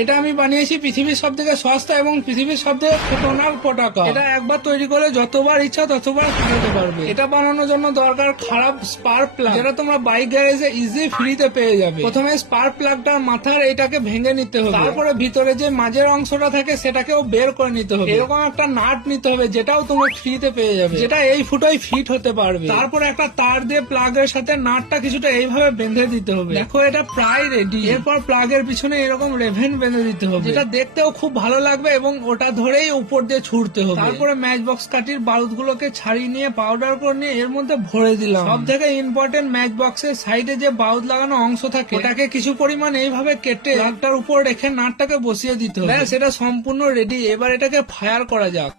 এটা আমি বানিয়েছি পৃথিবীর সব থেকে সস্তা এবং পৃথিবীর সব থেকে খতরনাক পটাকা। এটা একবার তৈরি করে যতবার ইচ্ছা ততবার ফাটাতে পারবে। এটা বানানোর জন্য দরকার খারাপ স্পার্ক প্লাগ, যেটা তোমরা বাইক গ্যারেজে ইজি ফ্রিতে পেয়ে যাবে। প্রথমে স্পার্ক প্লাগটার মাথার এটাকে ভেঙে নিতে হবে, তারপরে ভিতরে যে মাঝের অংশটা থাকে সেটাকেও বের করে নিতে হবে। এরকম একটা নাট নিতে হবে যেটাও তোমরা ফ্রিতে পেয়ে যাবে, যেটা এই ফুটোয় ফিট হতে পারবে। তারপরে একটা তার দিয়ে প্লাগের সাথে নাটটা কিছুটা এইভাবে বেঁধে দিতে হবে। দেখো এটা প্রায় রেডি। এরপর প্লাগের পিছনে এরকম রেভেন বেঁধে দিতে হবে, যেটা দেখতেও খুব ভালো লাগবে এবং ওটা ধরেই উপর দিয়ে ছুটতে হবে। তারপরে ম্যাচ বক্স কাঠির বারুদ গুলোকে ছাড়িয়ে নিয়ে পাউডার করে নিয়ে এর মধ্যে ভরে দিলাম। সব থেকে ইম্পর্টেন্ট, ম্যাচ বক্সের সাইডে যে বারুদ লাগানো অংশ থাকে ওটাকে কিছু পরিমাণ এইভাবে কেটে প্লাগটার উপর রেখে নাটটাকে বসিয়ে দিতে হবে। ব্যাস, এটা সম্পূর্ণ রেডি। এবার এটাকে ফায়ার করা যাক।